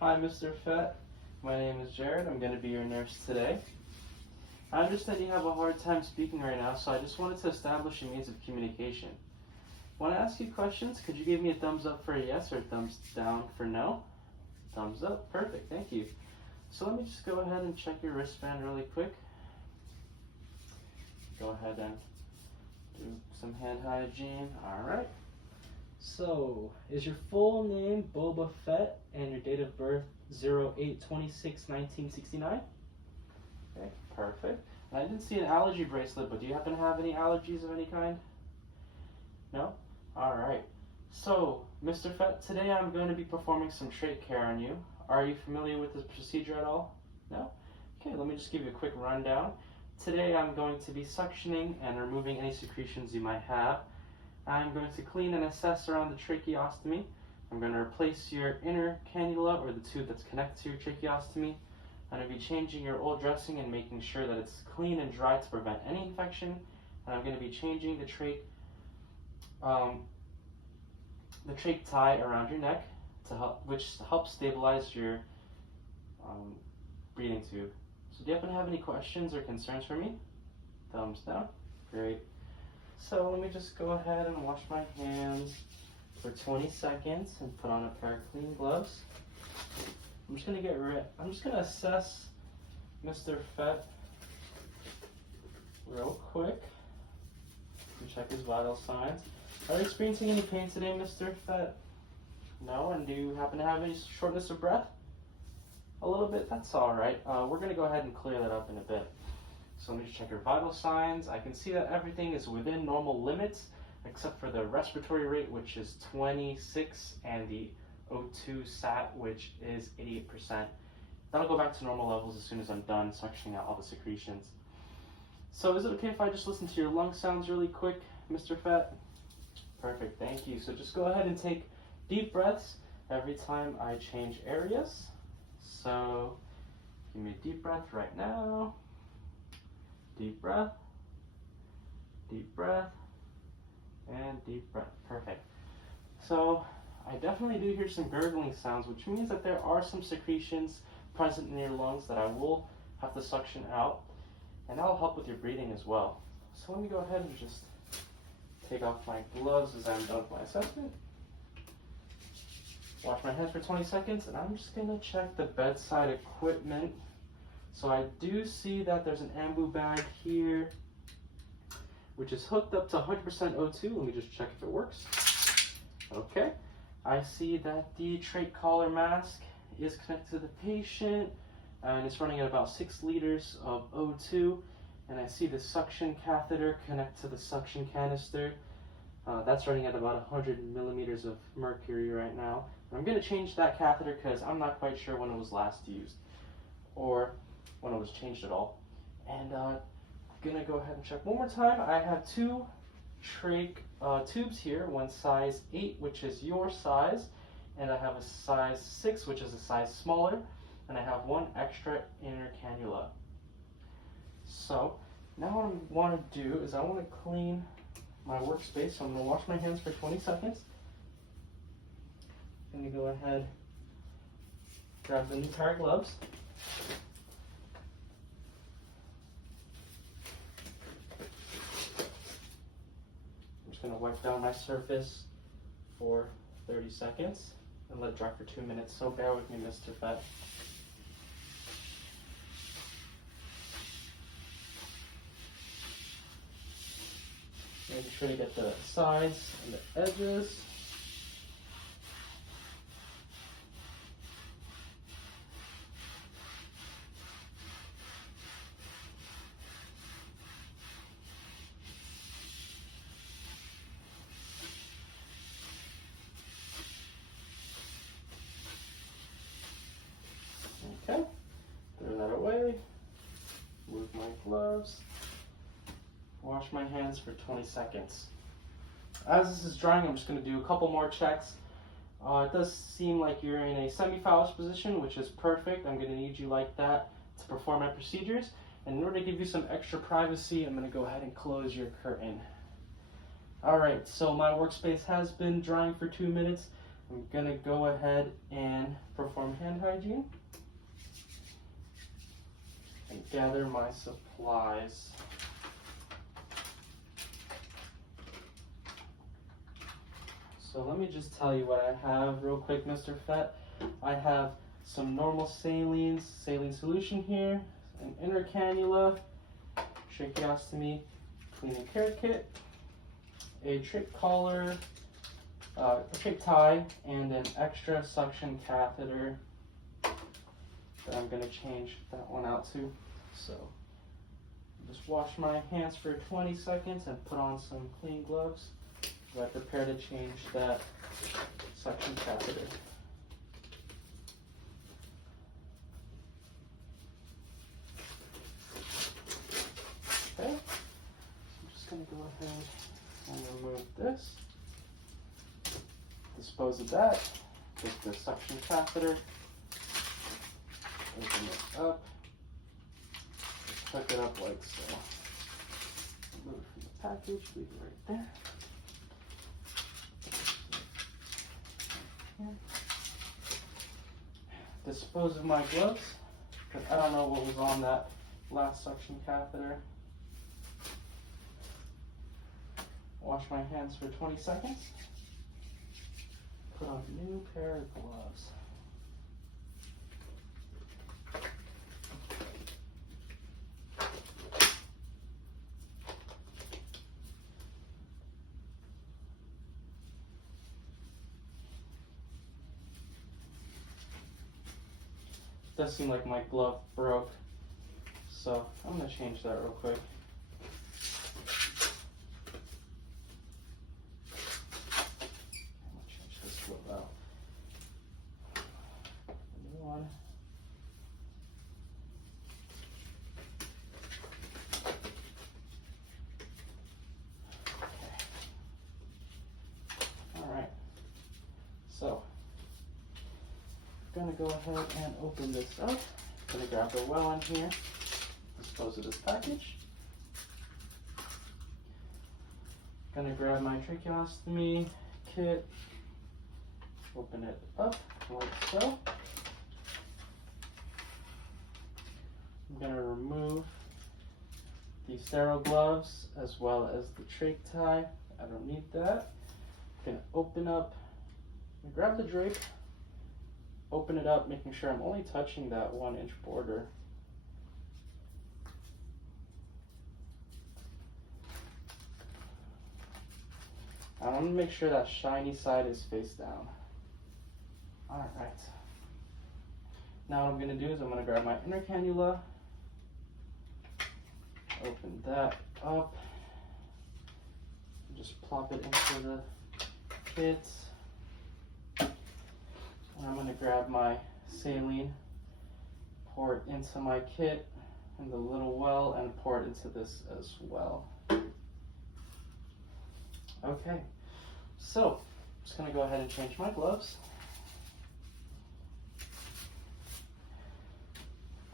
Hi, Mr. Fett. My name is Jared. I'm going to be your nurse today. I understand you have a hard time speaking right now, so I just wanted to establish a means of communication. When I ask you questions, could you give me a thumbs up for a yes or a thumbs down for no? Thumbs up. Perfect. Thank you. So let me just go ahead and check your wristband really quick. Go ahead and do some hand hygiene. All right. So, is your full name Boba Fett and your date of birth 08/26/1969? Okay, perfect. And I didn't see an allergy bracelet, but do you happen to have any allergies of any kind? No? Alright. So, Mr. Fett, today I'm going to be performing some trach care on you. Are you familiar with this procedure at all? No? Okay, let me just give you a quick rundown. Today I'm going to be suctioning and removing any secretions you might have. I'm going to clean and assess around the tracheostomy. I'm going to replace your inner cannula, or the tube that's connected to your tracheostomy. I'm going to be changing your old dressing and making sure that it's clean and dry to prevent any infection. And I'm going to be changing the trach tie around your neck, which helps stabilize your breathing tube. So do you happen to have any questions or concerns for me? Thumbs down. Great. So let me just go ahead and wash my hands for 20 seconds and put on a pair of clean gloves. I'm just gonna assess Mr. Fett real quick and check his vital signs. Are you experiencing any pain today, Mr. Fett? No? And do you happen to have any shortness of breath? A little bit? That's all right. We're gonna go ahead and clear that up in a bit. So let me just check your vital signs. I can see that everything is within normal limits, except for the respiratory rate, which is 26, and the O2 sat, which is 88%. That'll go back to normal levels as soon as I'm done suctioning out all the secretions. So is it okay if I just listen to your lung sounds really quick, Mr. Fett? Perfect, thank you. So just go ahead and take deep breaths every time I change areas. So give me a deep breath right now. Deep breath, and deep breath. Perfect. So I definitely do hear some gurgling sounds, which means that there are some secretions present in your lungs that I will have to suction out, and that'll help with your breathing as well. So let me go ahead and just take off my gloves as I'm done with my assessment. Wash my hands for 20 seconds, and I'm just gonna check the bedside equipment. So I do see that there's an ambu bag here, which is hooked up to 100% O2. Let me just check if it works. Okay. I see that the trach collar mask is connected to the patient, and it's running at about 6 liters of O2. And I see the suction catheter connect to the suction canister. That's running at about 100 millimeters of mercury right now. And I'm going to change that catheter because I'm not quite sure when it was last used, or when it was changed at all. And I'm gonna go ahead and check one more time. I have 2 trach tubes here, one size 8, which is your size, and I have a size 6, which is a size smaller, and I have 1 extra inner cannula. So now what I want to do is I want to clean my workspace, so I'm going to wash my hands for 20 seconds. I'm going to go ahead, grab the new pair of gloves. Going to wipe down my surface for 30 seconds and let it dry for 2 minutes. So bear with me, Mr. Fett. Making sure to get the sides and the edges. Okay, throw that away, move my gloves, wash my hands for 20 seconds. As this is drying, I'm just going to do a couple more checks. It does seem like you're in a semi-phallus position, which is perfect. I'm going to need you like that to perform my procedures. And in order to give you some extra privacy, I'm going to go ahead and close your curtain. Alright, so my workspace has been drying for 2 minutes. I'm going to go ahead and perform perform hand hygiene and gather my supplies. So let me just tell you what I have real quick, Mr. Fett. I have some normal saline solution here, an inner cannula, tracheostomy cleaning care kit, a trach collar, a trach tie, and an extra suction catheter that I'm going to change that one out to. So just wash my hands for 20 seconds and put on some clean gloves as I prepare to change that suction catheter. Okay, so I'm just going to go ahead and remove this, dispose of that, take the suction catheter, open it up, just hook it up like so. Remove it from the package, leave it right there. Dispose of my gloves, because I don't know what was on that last suction catheter. Wash my hands for 20 seconds. Put on a new pair of gloves. It does seem like my glove broke, so I'm going to change that real quick. So, I'm going to go ahead and open this up. I'm going to grab the well in here, dispose of this package. I'm going to grab my tracheostomy kit, open it up like so. I'm going to remove the sterile gloves as well as the trach tie. I don't need that. I'm going to open up, grab the drape, open it up, making sure I'm only touching that 1-inch border. I'm going to make sure that shiny side is face down. Alright. Now what I'm going to do is I'm going to grab my inner cannula, open that up, just plop it into the kit. And I'm going to grab my saline, pour it into my kit in the little well, and pour it into this as well. Okay, so I'm just going to go ahead and change my gloves.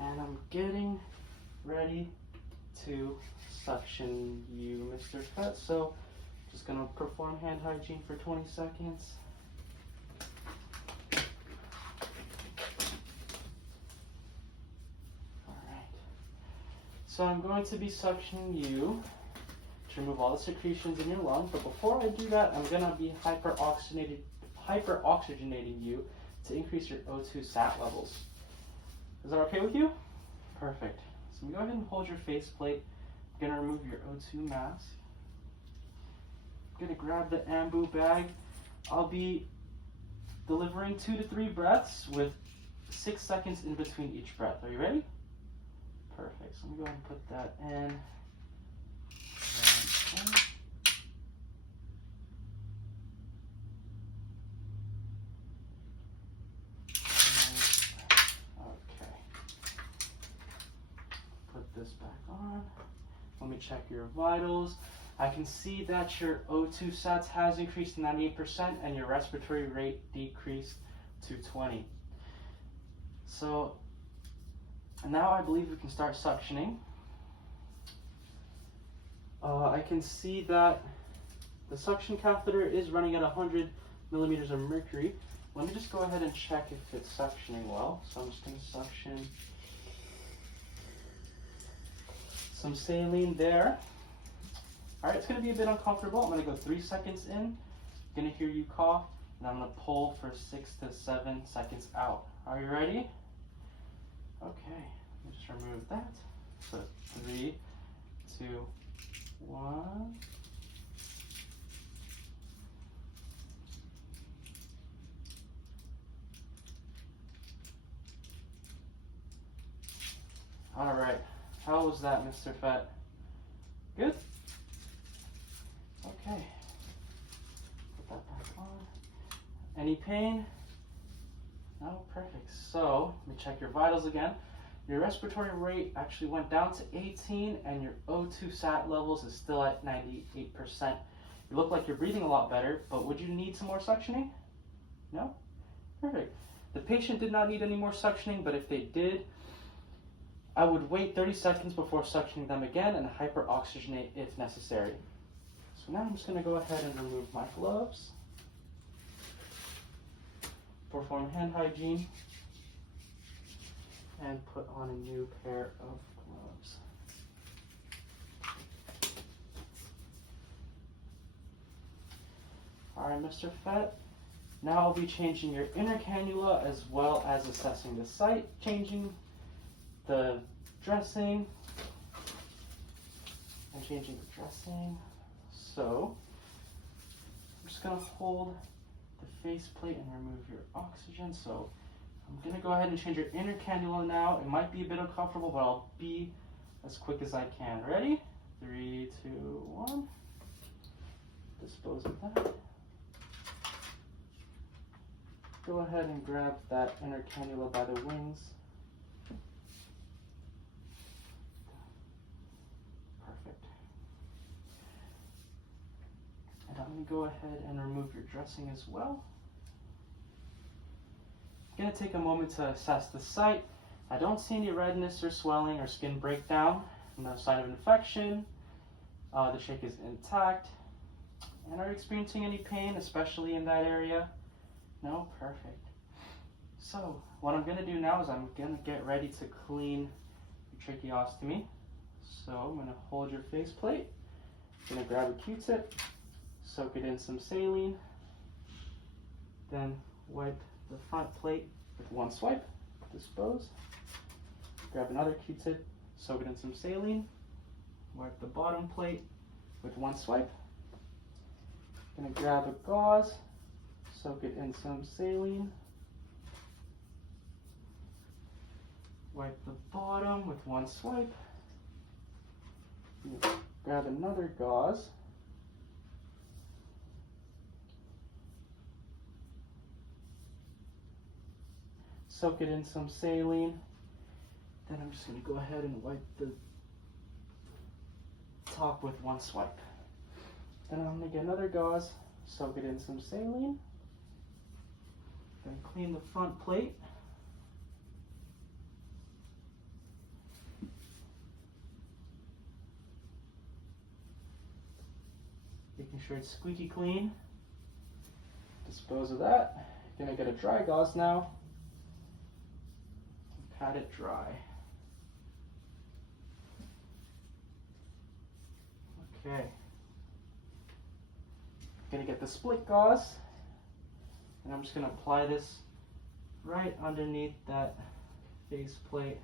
And I'm getting ready to suction you, Mr. Fett. So just going to perform hand hygiene for 20 seconds. So I'm going to be suctioning you to remove all the secretions in your lung, but before I do that, I'm going to be hyperoxygenating you to increase your O2 sat levels. Is that okay with you? Perfect. So go ahead and hold your faceplate. I'm going to remove your O2 mask. I'm going to grab the Ambu bag. I'll be delivering 2 to 3 breaths with 6 seconds in between each breath. Are you ready? Perfect. So I'm going to go ahead and put that in. Okay. Put this back on. Let me check your vitals. I can see that your O2 sats has increased to 98% and your respiratory rate decreased to 20. So now I believe we can start suctioning. I can see that the suction catheter is running at 100 millimeters of mercury. let me just go ahead and check if it's suctioning well. So I'm just going to suction some saline there. All right, it's going to be a bit uncomfortable. I'm going to go 3 seconds in. I'm going to hear you cough, and I'm going to pull for 6 to 7 seconds out. Are you ready? Okay, let me just remove that. So 3, 2, 1. All right, how was that, Mr. Fett? Good? Okay, put that back on. Any pain? No, perfect. So, let me check your vitals again. Your respiratory rate actually went down to 18 and your O2 sat levels is still at 98%. You look like you're breathing a lot better, but would you need some more suctioning? No? Perfect. The patient did not need any more suctioning, but if they did, I would wait 30 seconds before suctioning them again and hyperoxygenate if necessary. So now I'm just going to go ahead and remove my gloves, perform hand hygiene, and put on a new pair of gloves. All right, Mr. Fett, now I'll be changing your inner cannula as well as assessing the site, changing the dressing, and changing the dressing. So, I'm just going to hold the faceplate and remove your oxygen. So, I'm going to go ahead and change your inner cannula now. It might be a bit uncomfortable, but I'll be as quick as I can. Ready? 3, 2, 1. Dispose of that. Go ahead and grab that inner cannula by the wings. Perfect. And I'm going to go ahead and remove your dressing as well. I'm going to take a moment to assess the site. I don't see any redness or swelling or skin breakdown. No sign of infection. The trach is intact. And are you experiencing any pain, especially in that area? No? Perfect. So, what I'm going to do now is I'm going to get ready to clean your tracheostomy. So, I'm going to hold your faceplate. I'm going to grab a Q-tip, soak it in some saline, then wipe the front plate with one swipe, dispose. Grab another Q-tip, soak it in some saline, wipe the bottom plate with one swipe. I'm going to grab a gauze, soak it in some saline, wipe the bottom with one swipe. Grab another gauze, soak it in some saline. Then I'm just going to go ahead and wipe the top with one swipe. Then I'm going to get another gauze, soak it in some saline. Then clean the front plate. Making sure it's squeaky clean. Dispose of that. You're going to get a dry gauze now. Pat it dry. Okay. Gonna get the split gauze, and I'm just gonna apply this right underneath that face plate.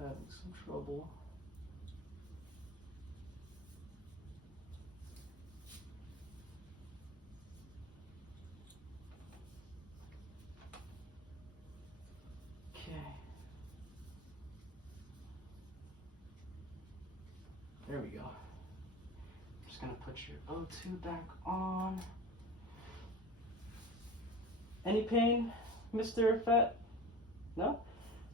Having some trouble. Okay. There we go. I'm just gonna put your O2 back on. Any pain, Mr. Fett? No?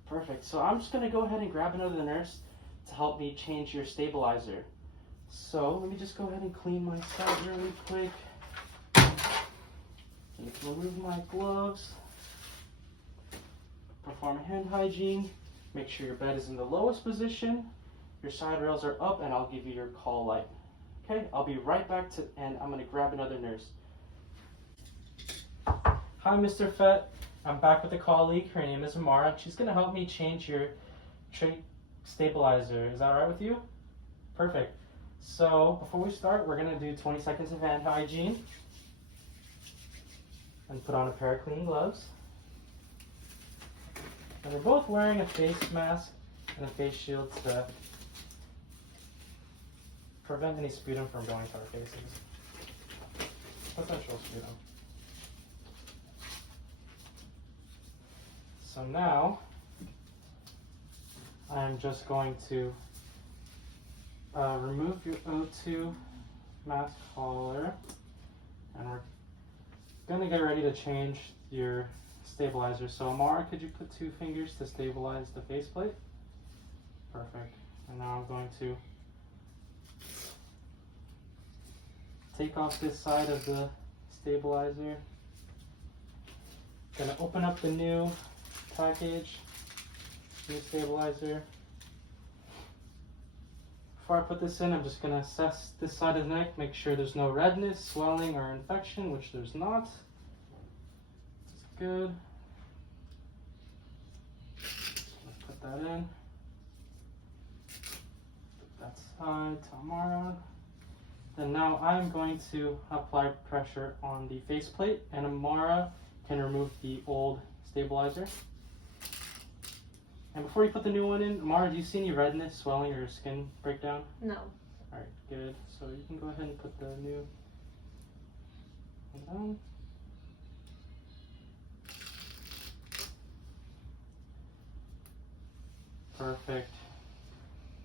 Perfect. So I'm just going to go ahead and grab another nurse to help me change your stabilizer. So let me just go ahead and clean my side really quick. remove my gloves, perform hand hygiene, make sure your bed is in the lowest position, your side rails are up, and I'll give you your call light. Okay, I'll be right back and I'm gonna grab another nurse. Hi, Mr. Fett. I'm back with a colleague. Her name is Amara. She's gonna help me change your trach stabilizer. Is that all right with you? Perfect. So before we start, we're gonna do 20 seconds of hand hygiene and put on a pair of clean gloves. And we're both wearing a face mask and a face shield to prevent any sputum from going to our faces. Potential sputum. So now, I'm just going to remove your O2 mask collar, and we're gonna get ready to change your stabilizer. So Amara, could you put 2 fingers to stabilize the faceplate? Perfect. And now I'm going to take off this side of the stabilizer. Gonna open up the new package, new stabilizer. Before I put this in, I'm just gonna assess this side of the neck, make sure there's no redness, swelling, or infection, which there's not. It's good. Put that in. Put that side to Amara. Then now I'm going to apply pressure on the faceplate, and Amara can remove the old stabilizer. And before you put the new one in, Amara, do you see any redness, swelling, or skin breakdown? No. Alright, good. So you can go ahead and put the new one on. Perfect.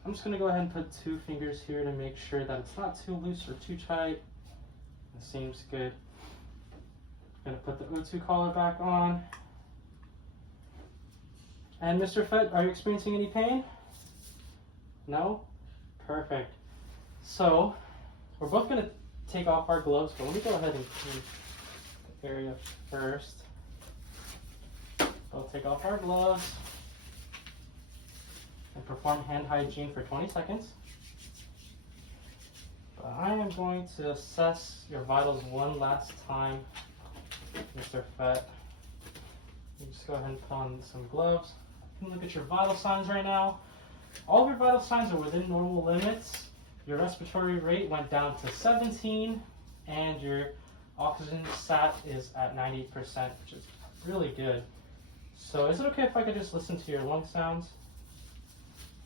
I'm just going to go ahead and put 2 fingers here to make sure that it's not too loose or too tight. It seems good. I'm going to put the O2 collar back on. And Mr. Fett, are you experiencing any pain? No? Perfect. So, we're both going to take off our gloves, but let me go ahead and clean the area first. We'll take off our gloves and perform hand hygiene for 20 seconds. But I am going to assess your vitals one last time, Mr. Fett. You just go ahead and put on some gloves. You can look at your vital signs right now. All of your vital signs are within normal limits. Your respiratory rate went down to 17, and your oxygen sat is at 90%, which is really good. So is it okay if I could just listen to your lung sounds?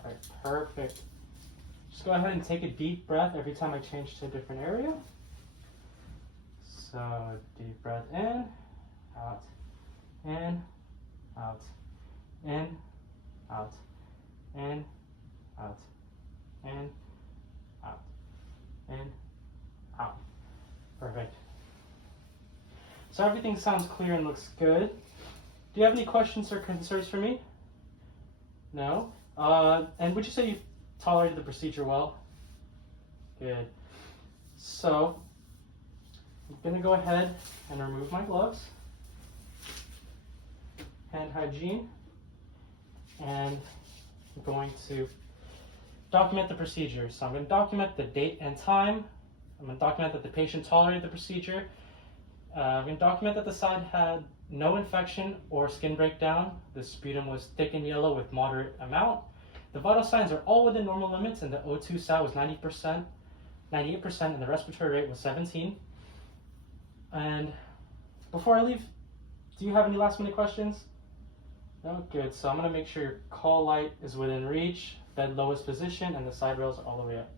All right, perfect. Just go ahead and take a deep breath every time I change to a different area. So deep breath in, out, in, out, in, out, in, out, in, out, in, out. Perfect. So everything sounds clear and looks good. Do you have any questions or concerns for me? No? And would you say you tolerated the procedure well? Good. So, I'm going to go ahead and remove my gloves. Hand hygiene. And I'm going to document the procedure. So I'm going to document the date and time. I'm going to document that the patient tolerated the procedure. I'm going to document that the side had no infection or skin breakdown. The sputum was thick and yellow with moderate amount. The vital signs are all within normal limits, and the O2 sat was 90%, 98%, and the respiratory rate was 17. And before I leave, do you have any last minute questions? No? Good. So I'm going to make sure your call light is within reach, bed lowest position, and the side rails are all the way up.